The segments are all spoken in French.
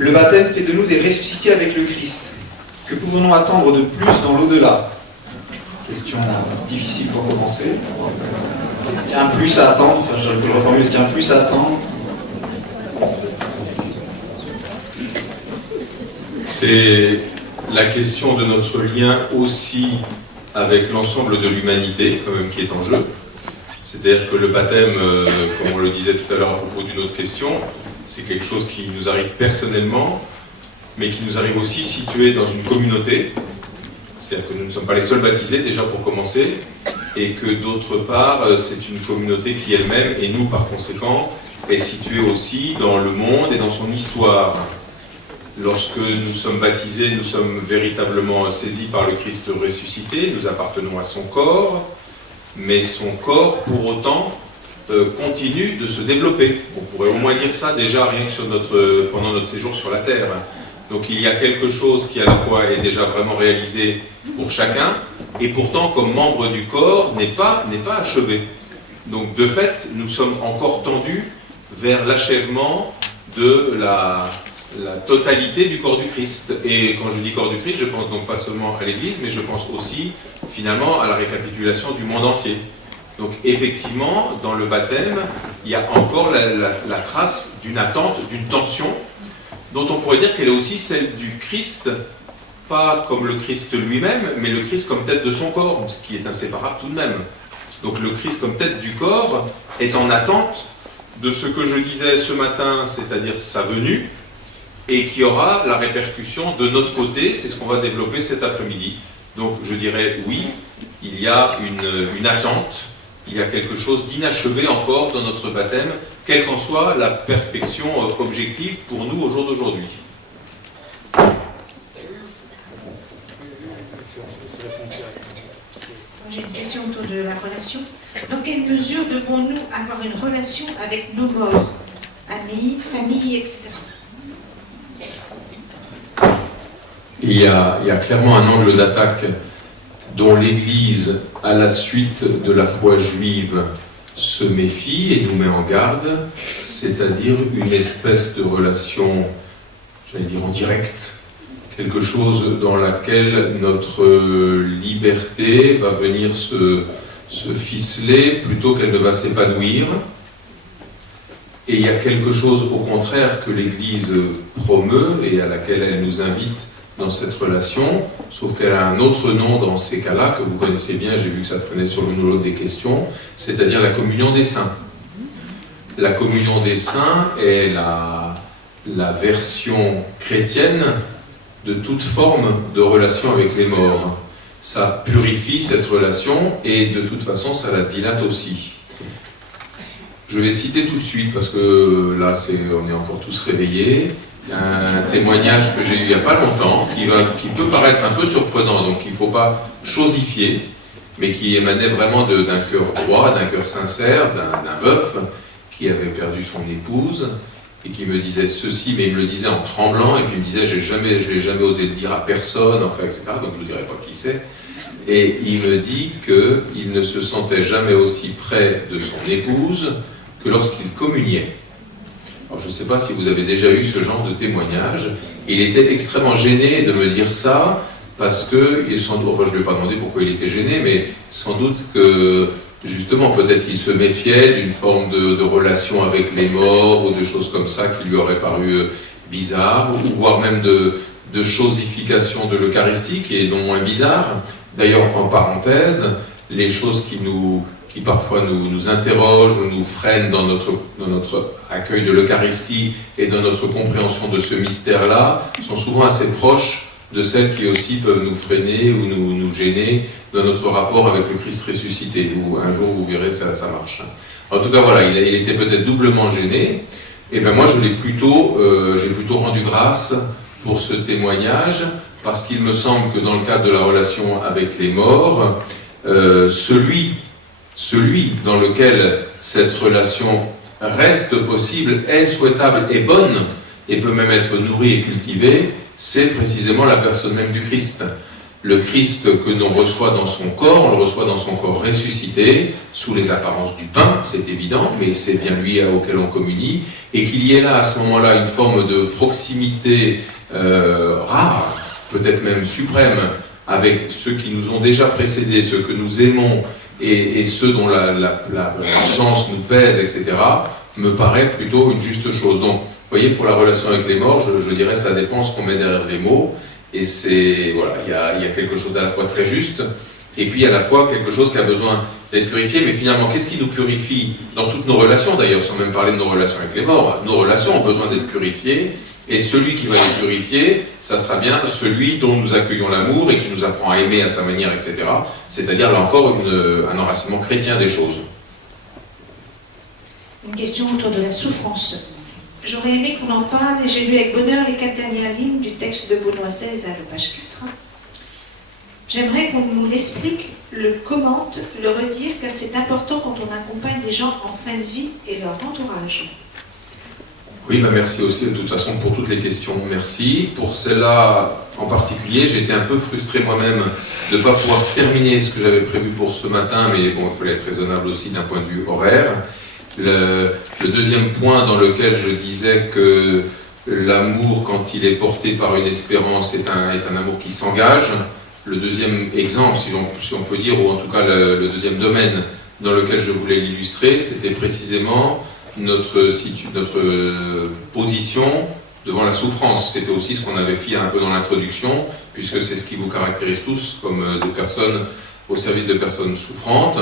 Le baptême fait de nous des ressuscités avec le Christ. Que pouvons-nous attendre de plus dans l'au-delà? Question difficile pour commencer. Est-ce qu'il y a un plus à attendre? Enfin, je le reformule, est-ce qu'il y a un plus à attendre? C'est la question de notre lien aussi avec l'ensemble de l'humanité, quand même, qui est en jeu. C'est-à-dire que le baptême, comme on le disait tout à l'heure à propos d'une autre question, c'est quelque chose qui nous arrive personnellement, mais qui nous arrive aussi situé dans une communauté. C'est-à-dire que nous ne sommes pas les seuls baptisés, déjà pour commencer, et que d'autre part, c'est une communauté qui elle-même, et nous par conséquent, est située aussi dans le monde et dans son histoire. Lorsque nous sommes baptisés, nous sommes véritablement saisis par le Christ ressuscité, nous appartenons à son corps, mais son corps, pour autant, continue de se développer. On pourrait au moins dire ça déjà rien que pendant notre séjour sur la terre. Donc il y a quelque chose qui à la fois est déjà vraiment réalisé pour chacun, et pourtant comme membre du corps n'est pas achevé. Donc de fait, nous sommes encore tendus vers l'achèvement de la totalité du corps du Christ. Et quand je dis corps du Christ, je pense donc pas seulement à l'Église, mais je pense aussi finalement à la récapitulation du monde entier. Donc effectivement, dans le baptême, il y a encore la trace d'une attente, d'une tension, dont on pourrait dire qu'elle est aussi celle du Christ, pas comme le Christ lui-même, mais le Christ comme tête de son corps, ce qui est inséparable tout de même. Donc le Christ comme tête du corps est en attente de ce que je disais ce matin, c'est-à-dire sa venue, et qui aura la répercussion de notre côté, c'est ce qu'on va développer cet après-midi. Donc je dirais oui, il y a une attente, il y a quelque chose d'inachevé encore dans notre baptême, quelle qu'en soit la perfection objective pour nous au jour d'aujourd'hui. J'ai une question autour de la relation. Dans quelle mesure devons-nous avoir une relation avec nos morts, amis, famille, etc. Il y a clairement un angle d'attaque dont l'Église, à la suite de la foi juive, se méfie et nous met en garde, c'est-à-dire une espèce de relation, j'allais dire en direct, quelque chose dans laquelle notre liberté va venir se ficeler plutôt qu'elle ne va s'épanouir. Et il y a quelque chose au contraire que l'Église promeut et à laquelle elle nous invite dans cette relation, sauf qu'elle a un autre nom dans ces cas-là, que vous connaissez bien, j'ai vu que ça traînait sur le lot des questions, c'est-à-dire la communion des saints. La communion des saints est la version chrétienne de toute forme de relation avec les morts. Ça purifie cette relation et de toute façon ça la dilate aussi. Je vais citer tout de suite, parce que là on est encore tous réveillés, un témoignage que j'ai eu il n'y a pas longtemps, qui peut paraître un peu surprenant, donc il ne faut pas chosifier, mais qui émanait vraiment d'un cœur droit, d'un cœur sincère, d'un veuf qui avait perdu son épouse, et qui me disait ceci, mais il me le disait en tremblant, et puis il me disait, je n'ai jamais osé le dire à personne, enfin, etc., donc je ne vous dirai pas qui c'est. Et il me dit qu'il ne se sentait jamais aussi près de son épouse que lorsqu'il communiait. Alors, je ne sais pas si vous avez déjà eu ce genre de témoignage. Il était extrêmement gêné de me dire ça, parce que, enfin je ne lui ai pas demandé pourquoi il était gêné, mais sans doute que, justement, peut-être il se méfiait d'une forme de relation avec les morts, ou de choses comme ça qui lui auraient paru bizarres, ou voire même de chosification de l'Eucharistie, qui est non moins bizarre. D'ailleurs, en parenthèse, les choses qui parfois nous interrogent, nous freinent dans notre accueil de l'Eucharistie et dans notre compréhension de ce mystère-là, sont souvent assez proches de celles qui aussi peuvent nous freiner ou nous gêner dans notre rapport avec le Christ ressuscité, où un jour vous verrez ça marche. En tout cas voilà, il était peut-être doublement gêné, et bien moi j'ai plutôt rendu grâce pour ce témoignage, parce qu'il me semble que dans le cadre de la relation avec les morts, celui dans lequel cette relation reste possible, est souhaitable, est bonne, et peut même être nourrie et cultivée, c'est précisément la personne même du Christ. Le Christ que l'on reçoit dans son corps, on le reçoit dans son corps ressuscité, sous les apparences du pain, c'est évident, mais c'est bien lui auquel on communie, et qu'il y ait là, à ce moment-là, une forme de proximité rare, peut-être même suprême, avec ceux qui nous ont déjà précédés, ceux que nous aimons, et ceux dont la puissance nous pèse, etc., me paraît plutôt une juste chose. Donc, vous voyez, pour la relation avec les morts, je dirais ça dépend ce qu'on met derrière les mots, et c'est, voilà, il y a quelque chose d'à la fois très juste, et puis à la fois quelque chose qui a besoin d'être purifié, mais finalement, qu'est-ce qui nous purifie dans toutes nos relations, d'ailleurs, sans même parler de nos relations avec les morts? Nos relations ont besoin d'être purifiées, et celui qui va les purifier, ça sera bien celui dont nous accueillons l'amour et qui nous apprend à aimer à sa manière, etc. C'est-à-dire, là encore, un enracinement chrétien des choses. Une question autour de la souffrance. J'aurais aimé qu'on en parle, et j'ai lu avec bonheur les 4 dernières lignes du texte de Benoît XVI à la page 4. J'aimerais qu'on nous l'explique, le commente, le redire, car c'est important quand on accompagne des gens en fin de vie et leur entourage. Oui, ben merci aussi de toute façon pour toutes les questions. Merci. Pour celle-là en particulier, j'étais un peu frustré moi-même de ne pas pouvoir terminer ce que j'avais prévu pour ce matin, mais bon, il fallait être raisonnable aussi d'un point de vue horaire. Le deuxième point dans lequel je disais que l'amour, quand il est porté par une espérance, est un amour qui s'engage. Le deuxième exemple, si on peut dire, ou en tout cas le deuxième domaine dans lequel je voulais l'illustrer, c'était précisément notre position devant la souffrance. C'était aussi ce qu'on avait fait un peu dans l'introduction, puisque c'est ce qui vous caractérise tous comme des personnes au service de personnes souffrantes.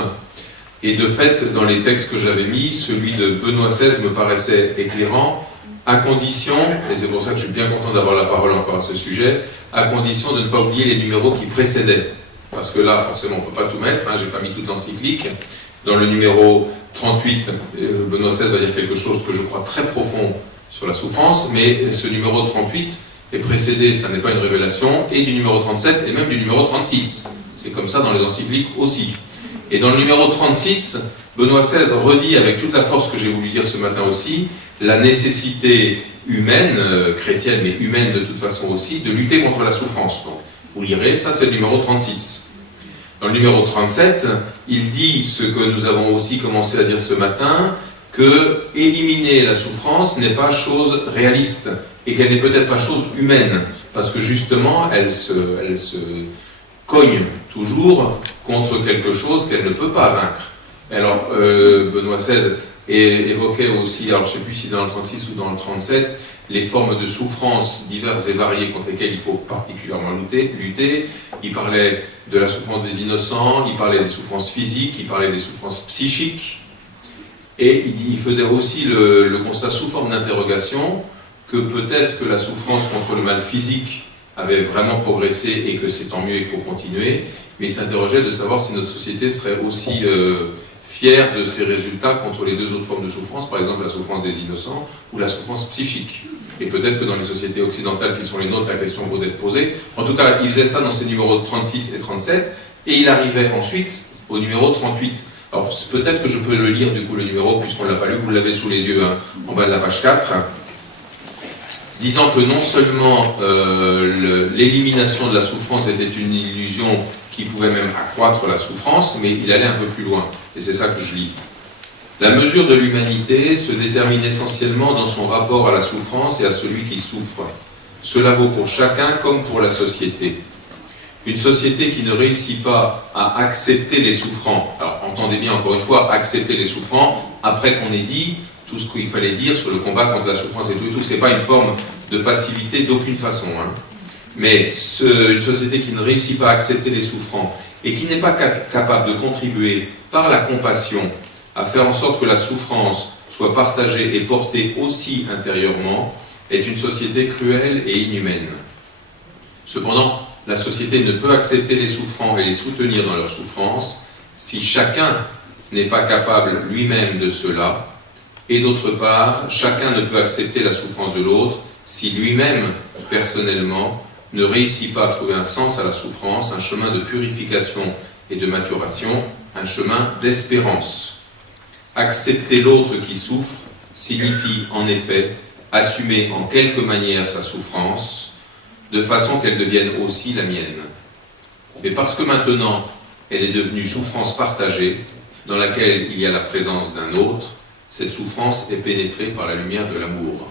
Et de fait, dans les textes que j'avais mis, celui de Benoît XVI me paraissait éclairant, à condition, et c'est pour ça que je suis bien content d'avoir la parole encore à ce sujet, à condition de ne pas oublier les numéros qui précédaient. Parce que là, forcément, on ne peut pas tout mettre, j'ai pas mis toute l'encyclique. Dans le numéro 38, Benoît XVI va dire quelque chose que je crois très profond sur la souffrance, mais ce numéro 38 est précédé, ça n'est pas une révélation, et du numéro 37 et même du numéro 36. C'est comme ça dans les encycliques aussi. Et dans le numéro 36, Benoît XVI redit avec toute la force que j'ai voulu dire ce matin aussi, la nécessité humaine, chrétienne mais humaine de toute façon aussi, de lutter contre la souffrance. Donc, vous lirez, ça c'est le numéro 36. Dans le numéro 37, il dit ce que nous avons aussi commencé à dire ce matin, que éliminer la souffrance n'est pas chose réaliste et qu'elle n'est peut-être pas chose humaine, parce que justement, elle se cogne toujours contre quelque chose qu'elle ne peut pas vaincre. Alors, Benoît XVI évoquait aussi, alors je ne sais plus si dans le 36 ou dans le 37, les formes de souffrance diverses et variées contre lesquelles il faut particulièrement lutter. Il parlait de la souffrance des innocents, il parlait des souffrances physiques, il parlait des souffrances psychiques, et il faisait aussi le constat sous forme d'interrogation que peut-être que la souffrance contre le mal physique avait vraiment progressé et que c'est tant mieux et qu'il faut continuer, mais il s'interrogeait de savoir si notre société serait aussi fière de ses résultats contre les deux autres formes de souffrance, par exemple la souffrance des innocents ou la souffrance psychique. Et peut-être que dans les sociétés occidentales qui sont les nôtres, la question vaut d'être posée. En tout cas, il faisait ça dans ses numéros 36 et 37, et il arrivait ensuite au numéro 38. Alors peut-être que je peux le lire du coup le numéro, puisqu'on ne l'a pas lu, vous l'avez sous les yeux, en bas de la page 4, disant que non seulement l'élimination de la souffrance était une illusion qui pouvait même accroître la souffrance, mais il allait un peu plus loin. Et c'est ça que je lis. La mesure de l'humanité se détermine essentiellement dans son rapport à la souffrance et à celui qui souffre. Cela vaut pour chacun comme pour la société. Une société qui ne réussit pas à accepter les souffrants, alors entendez bien encore une fois, accepter les souffrants, après qu'on ait dit tout ce qu'il fallait dire sur le combat contre la souffrance et tout, c'est pas une forme de passivité d'aucune façon. Mais une société qui ne réussit pas à accepter les souffrants et qui n'est pas capable de contribuer par la compassion à faire en sorte que la souffrance soit partagée et portée aussi intérieurement, est une société cruelle et inhumaine. Cependant, la société ne peut accepter les souffrants et les soutenir dans leur souffrance si chacun n'est pas capable lui-même de cela, et d'autre part, chacun ne peut accepter la souffrance de l'autre si lui-même, personnellement, ne réussit pas à trouver un sens à la souffrance, un chemin de purification et de maturation, un chemin d'espérance. Accepter l'autre qui souffre signifie en effet assumer en quelque manière sa souffrance, de façon qu'elle devienne aussi la mienne. Mais parce que maintenant, elle est devenue souffrance partagée, dans laquelle il y a la présence d'un autre, cette souffrance est pénétrée par la lumière de l'amour.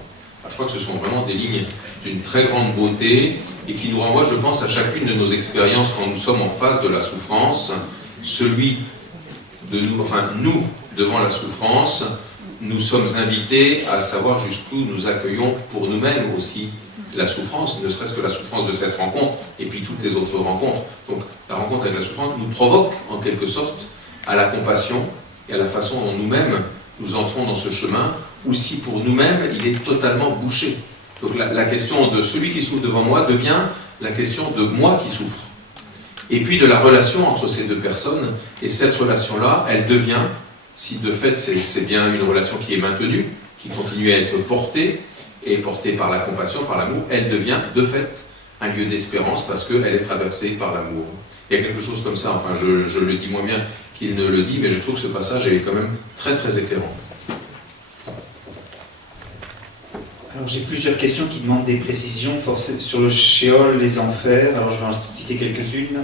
Je crois que ce sont vraiment des lignes d'une très grande beauté et qui nous renvoient, je pense, à chacune de nos expériences quand nous sommes en face de la souffrance. Celui de nous, enfin nous, devant la souffrance, nous sommes invités à savoir jusqu'où nous accueillons pour nous-mêmes aussi la souffrance, ne serait-ce que la souffrance de cette rencontre et puis toutes les autres rencontres. Donc la rencontre avec la souffrance nous provoque en quelque sorte à la compassion et à la façon dont nous-mêmes nous entrons dans ce chemin, ou si pour nous-mêmes il est totalement bouché. Donc la question de celui qui souffre devant moi devient la question de moi qui souffre. Et puis de la relation entre ces deux personnes, et cette relation-là, elle devient, si de fait c'est bien une relation qui est maintenue, qui continue à être portée, et portée par la compassion, par l'amour, elle devient de fait un lieu d'espérance parce qu'elle est traversée par l'amour. Il y a quelque chose comme ça, enfin je le dis moins bien qu'il ne le dit, mais je trouve que ce passage est quand même très très éclairant. Alors j'ai plusieurs questions qui demandent des précisions sur le Sheol, les enfers. Alors je vais en citer quelques-unes.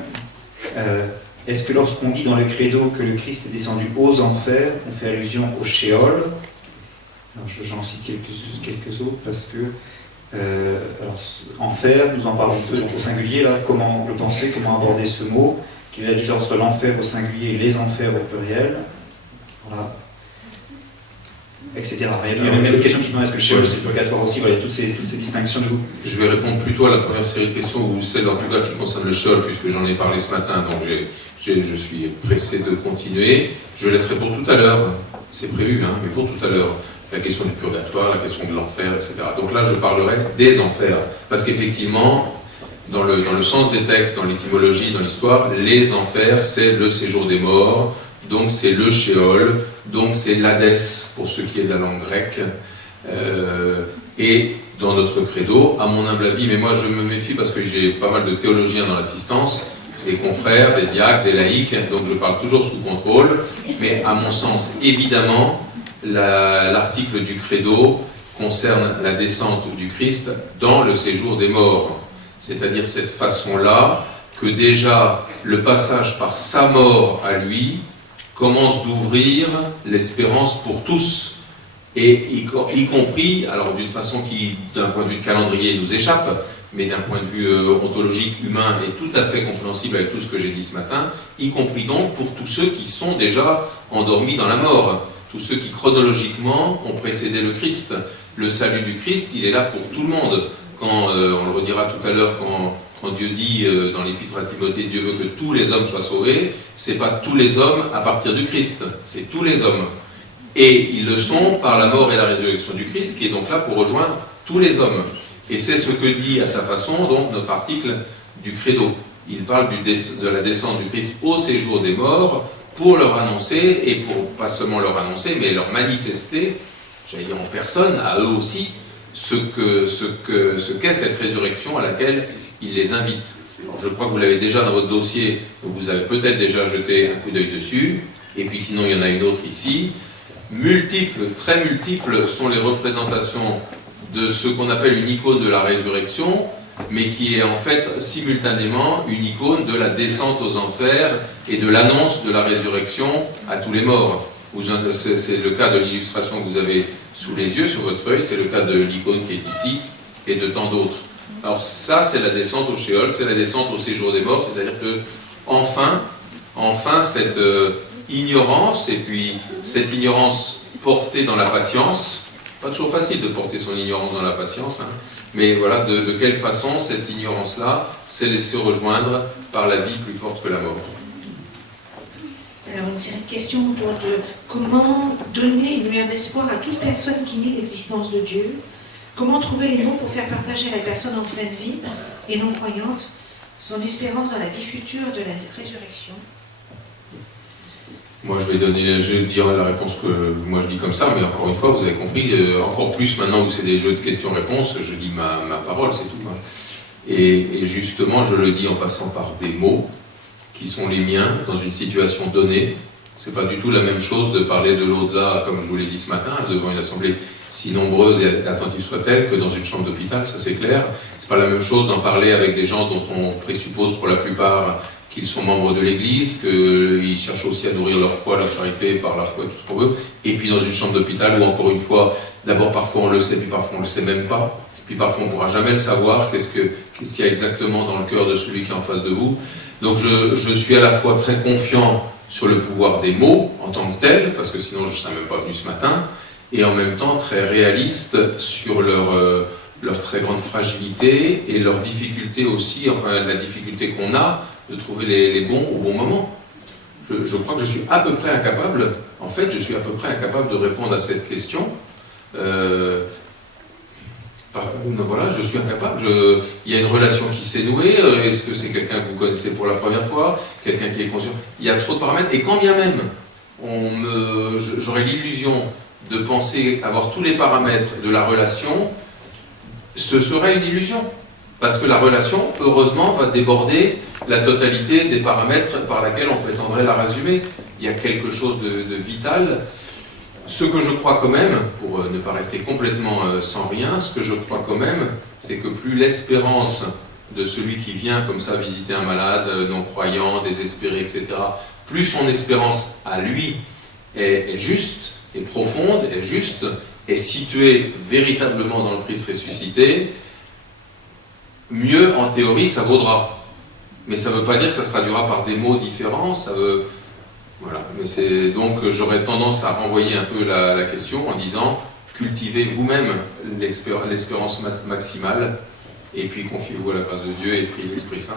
Est-ce que lorsqu'on dit dans le credo que le Christ est descendu aux enfers, on fait allusion au Sheol? Alors j'en cite quelques autres parce que alors, enfer, nous en parlons peu donc au singulier, là, comment le penser, comment aborder ce mot, quelle est la différence entre l'enfer au singulier et les enfers au pluriel, voilà, etc. Il y a même une question qui demande est-ce que le Sheol c'est le purgatoire aussi, voilà, toutes ces distinctions de vous. Je vais répondre plutôt à la première série de questions, ou celle en tout cas qui concerne le Sheol, puisque j'en ai parlé ce matin, donc je suis pressé de continuer. Je laisserai pour tout à l'heure, c'est prévu, hein, mais pour tout à l'heure, la question du purgatoire, la question de l'enfer, etc. Donc là, je parlerai des enfers, parce qu'effectivement, dans le sens des textes, dans l'étymologie, dans l'histoire, les enfers, c'est le séjour des morts, donc c'est le Sheol, donc c'est l'Hadès, pour ce qui est de la langue grecque, et dans notre credo, à mon humble avis, mais moi je me méfie parce que j'ai pas mal de théologiens dans l'assistance, des confrères, des diacres, des laïcs, donc je parle toujours sous contrôle, mais à mon sens, évidemment, l'article du credo concerne la descente du Christ dans le séjour des morts. C'est-à-dire cette façon-là que déjà le passage par sa mort à lui commence d'ouvrir l'espérance pour tous, et y compris, alors d'une façon qui, d'un point de vue de calendrier, nous échappe, mais d'un point de vue ontologique, humain, est tout à fait compréhensible avec tout ce que j'ai dit ce matin, y compris donc pour tous ceux qui sont déjà endormis dans la mort. Tous ceux qui chronologiquement ont précédé le Christ. Le salut du Christ, il est là pour tout le monde. Quand, on le redira tout à l'heure, quand Dieu dit dans l'Épître à Timothée, Dieu veut que tous les hommes soient sauvés, c'est pas tous les hommes à partir du Christ, c'est tous les hommes. Et ils le sont par la mort et la résurrection du Christ, qui est donc là pour rejoindre tous les hommes. Et c'est ce que dit à sa façon donc notre article du credo. Il parle de la descente du Christ au séjour des morts, pour leur annoncer, et pour pas seulement leur annoncer, mais leur manifester, j'allais dire en personne, à eux aussi, ce qu'est cette résurrection à laquelle il les invite. Alors, je crois que vous l'avez déjà dans votre dossier, donc vous avez peut-être déjà jeté un coup d'œil dessus, et puis sinon il y en a une autre ici. Multiples, très multiples sont les représentations de ce qu'on appelle une icône de la résurrection, mais qui est en fait simultanément une icône de la descente aux enfers et de l'annonce de la résurrection à tous les morts. C'est le cas de l'illustration que vous avez sous les yeux sur votre feuille, c'est le cas de l'icône qui est ici et de tant d'autres. Alors ça, c'est la descente au Sheol, c'est la descente au séjour des morts, c'est-à-dire que enfin cette ignorance, et puis cette ignorance portée dans la patience, pas toujours facile de porter son ignorance dans la patience, hein, mais voilà, de quelle façon cette ignorance-là s'est laissée rejoindre par la vie plus forte que la mort. Alors une série de questions autour de comment donner une lumière d'espoir à toute personne qui nie l'existence de Dieu, comment trouver les mots pour faire partager à la personne en pleine vie et non croyante son espérance dans la vie future de la résurrection. Moi, je dirais la réponse que moi je dis comme ça, mais encore une fois, vous avez compris, encore plus maintenant où c'est des jeux de questions-réponses, je dis ma parole, c'est tout. Hein. Et justement, je le dis en passant par des mots qui sont les miens dans une situation donnée. C'est pas du tout la même chose de parler de l'au-delà, comme je vous l'ai dit ce matin, devant une assemblée si nombreuse et attentive soit-elle, que dans une chambre d'hôpital, ça c'est clair. C'est pas la même chose d'en parler avec des gens dont on présuppose pour la plupart qu'ils sont membres de l'Église, qu'ils cherchent aussi à nourrir leur foi, leur charité par la foi et tout ce qu'on veut. Et puis dans une chambre d'hôpital où, encore une fois, d'abord parfois on le sait, puis parfois on le sait même pas. Puis parfois on ne pourra jamais le savoir, qu'est-ce qu'il y a exactement dans le cœur de celui qui est en face de vous. Donc je suis à la fois très confiant sur le pouvoir des mots en tant que tel, parce que sinon je ne serais même pas venu ce matin, et en même temps très réaliste sur leur très grande fragilité et leur difficulté aussi, enfin la difficulté qu'on a de trouver les bons au bon moment. Je crois que je suis à peu près incapable, en fait je suis à peu près incapable de répondre à cette question. Voilà, je suis incapable. Il y a une relation qui s'est nouée. Est-ce que c'est quelqu'un que vous connaissez pour la première fois? Quelqu'un qui est conscient? Il y a trop de paramètres. Et quand bien même j'aurais l'illusion de penser avoir tous les paramètres de la relation, ce serait une illusion. Parce que la relation, heureusement, va déborder la totalité des paramètres par laquelle on prétendrait la résumer. Il y a quelque chose de vital. Ce que je crois quand même, pour ne pas rester complètement sans rien, ce que je crois quand même, c'est que plus l'espérance de celui qui vient comme ça visiter un malade non-croyant, désespéré, etc., plus son espérance à lui est juste, est profonde, est juste, est située véritablement dans le Christ ressuscité, mieux en théorie ça vaudra. Mais ça ne veut pas dire que ça se traduira par des mots différents, ça veut... Voilà, mais donc j'aurais tendance à renvoyer un peu la question en disant cultivez vous-même l'espérance maximale et puis confiez-vous à la grâce de Dieu et priez l'Esprit Saint.